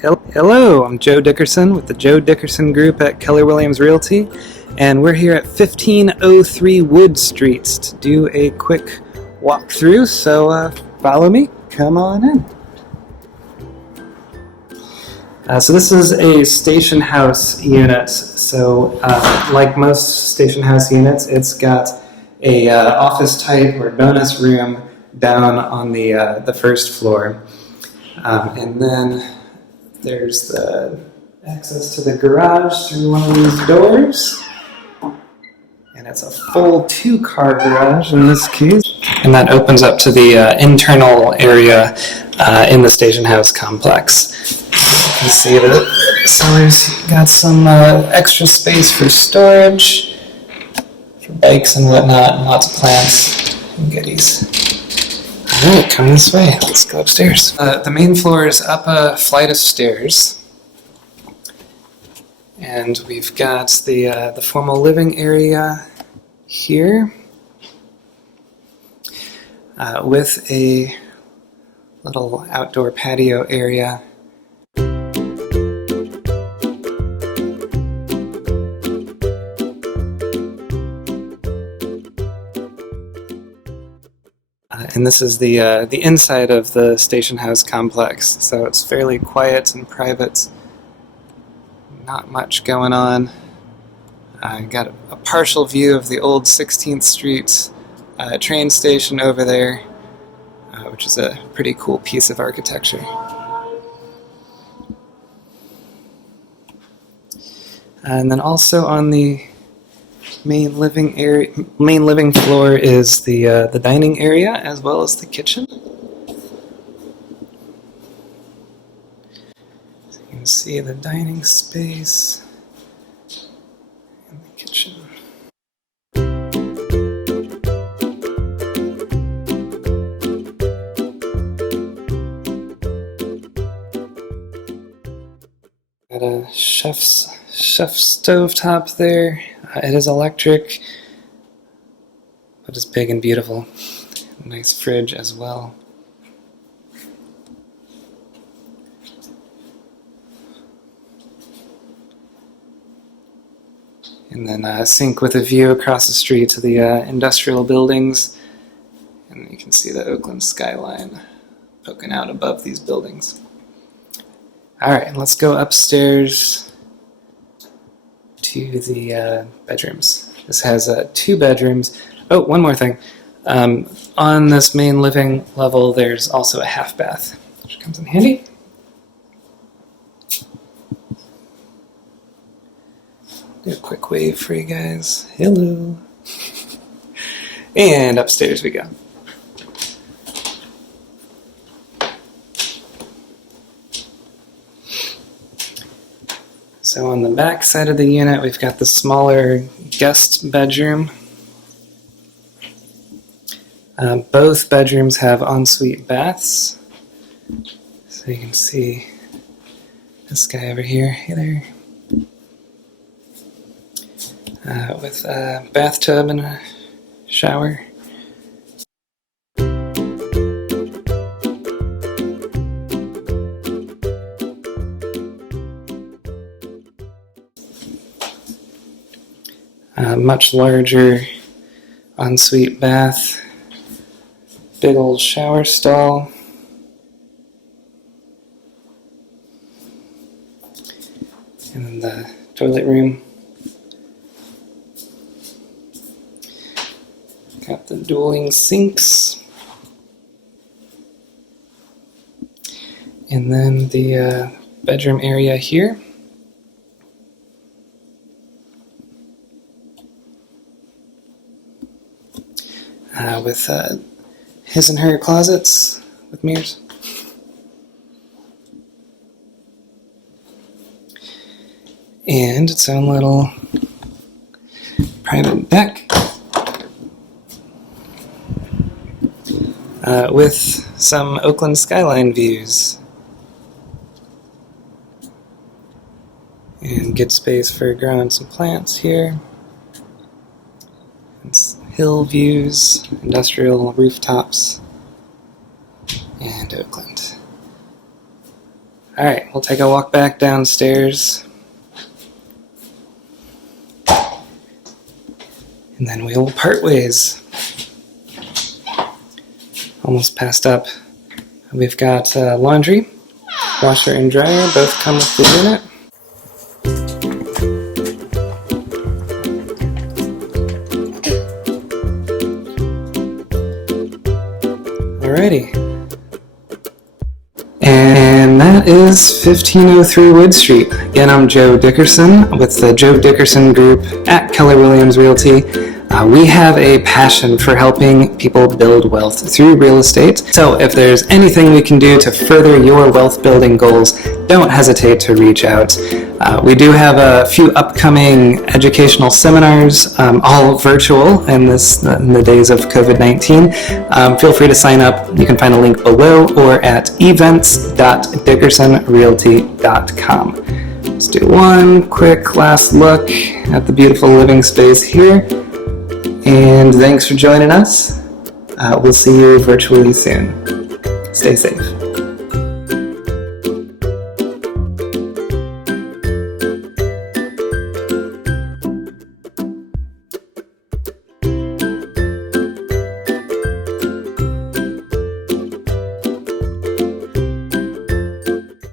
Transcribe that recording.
Hello, I'm Joe Dickerson with the Joe Dickerson Group at Keller Williams Realty, and we're here at 1503 Wood Street to do a quick walkthrough, so follow me, come on in. So this is a station house unit, so like most station house units, it's got a office type or bonus room down on the first floor, and then there's the access to the garage through one of these doors, and it's a full 2-car garage in this case, and that opens up to the internal area in the station house complex. You can see the seller's got some extra space for storage, for bikes and whatnot, and lots of plants and goodies. Alright, come this way. Let's go upstairs. The main floor is up a flight of stairs. And we've got the formal living area here with a little outdoor patio area. And this is the inside of the station house complex, so it's fairly quiet and private. Not much going on. Got a partial view of the old 16th Street train station over there, which is a pretty cool piece of architecture. And then also on the main living floor is the dining area as well as the kitchen. So you can see the dining space and the kitchen. Got a chef's stovetop there. It is electric, but it's big and beautiful. Nice fridge as well. And then a sink with a view across the street to the industrial buildings. And you can see the Oakland skyline poking out above these buildings. Alright, let's go upstairs to the bedrooms. This has 2 bedrooms. Oh, one more thing. On this main living level, there's also a half bath, which comes in handy. Do a quick wave for you guys. Hello. And upstairs we go. So on the back side of the unit, we've got the smaller guest bedroom. Both bedrooms have ensuite baths. So you can see this guy over here. Hey there. With a bathtub and a shower. Much larger ensuite bath, big old shower stall, and then the toilet room. Got the dueling sinks, and then the bedroom area here. With his and her closets with mirrors. And its own little private deck with some Oakland skyline views. And good space for growing some plants here. Hill views, industrial rooftops, and Oakland. All right, we'll take a walk back downstairs. And then we will part ways. Almost passed up. We've got laundry, washer and dryer, both come with the unit. Alrighty. And that is 1503 Wood Street. Again, I'm Joe Dickerson with the Joe Dickerson Group at Keller Williams Realty. We have a passion for helping people build wealth through real estate. So if there's anything we can do to further your wealth building goals, don't hesitate to reach out. We do have a few upcoming educational seminars, all virtual in the days of COVID-19. Feel free to sign up. You can find a link below or at events.dickersonrealty.com. Let's do one quick last look at the beautiful living space here. And thanks for joining us. We'll see you virtually soon. Stay safe.